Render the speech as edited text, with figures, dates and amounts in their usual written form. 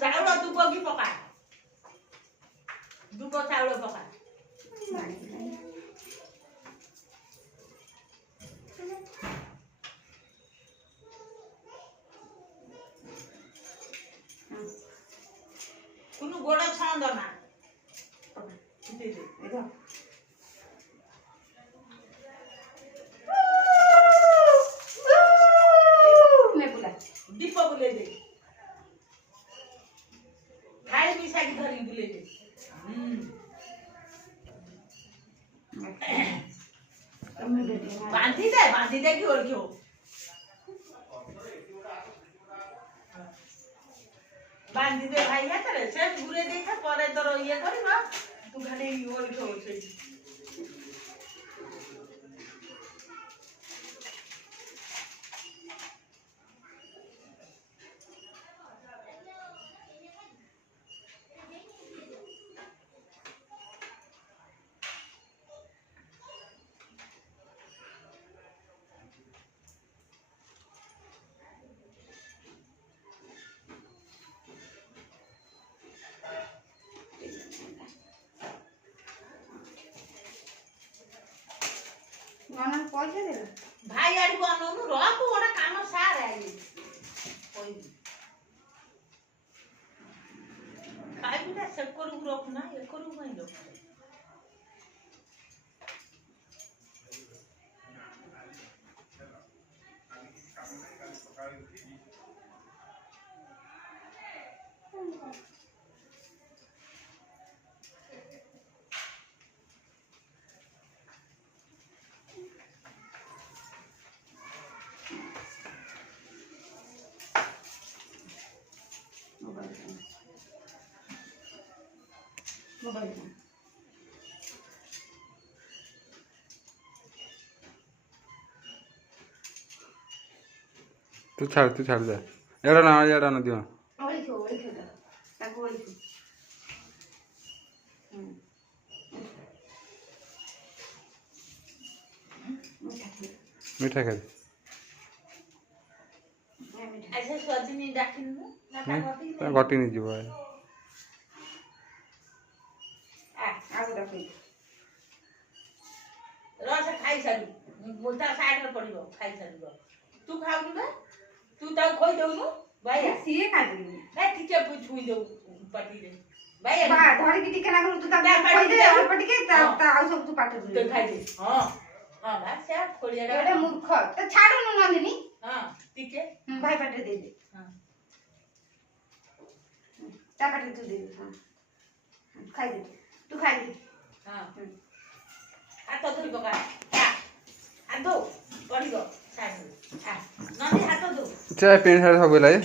चाउल दुब की पका दुब चाउल पका कुनु गोड़ा छान दो ना दे दे देखो मैं बुला दीप बुले दे खाई भी साकी धरी बुले दे बांधी दे की और क्यों बांधी दे भाई है तेरे से घुरे देखा परे तोर ये करबा तू खाली और क्यों से नाना पैसा दे भाई आड़ी को अनु रो को ओटा काम सार है कोई काय बिना सब करू रोक ना ये करू नहीं लो मोबाइल तू छाड़ दे एड़ा ना दियो ओली खो ताको ओली खो मीठा खा ऐसे स्वादिनी डाकिन ना ना घटी नहीं जीव आगो डाके रस खाई सारी मोटा साइड में पड़िबो खाई सारी तू खाऊ ना तू ता खोई दउनु भाई सीए खा दे ना टीचर पूछुई दउ पटी रे भाई बा धर की टिके ना करू तू ता खोई दे और पटिके ता आउ सब तू पाट दे तो खाई दे हां हां ना से खोलिया रे एडे मूर्ख तो छाड़ू न नंदिनी हां टीके भाई पाटे दे दे हां ता पाटे तू दे हां खाई दे तू खाई दे हां हाथ धरि पका हाथ दो पड़िबो साइड आ नदी हाथ दो चाय पेन सारे सब लाए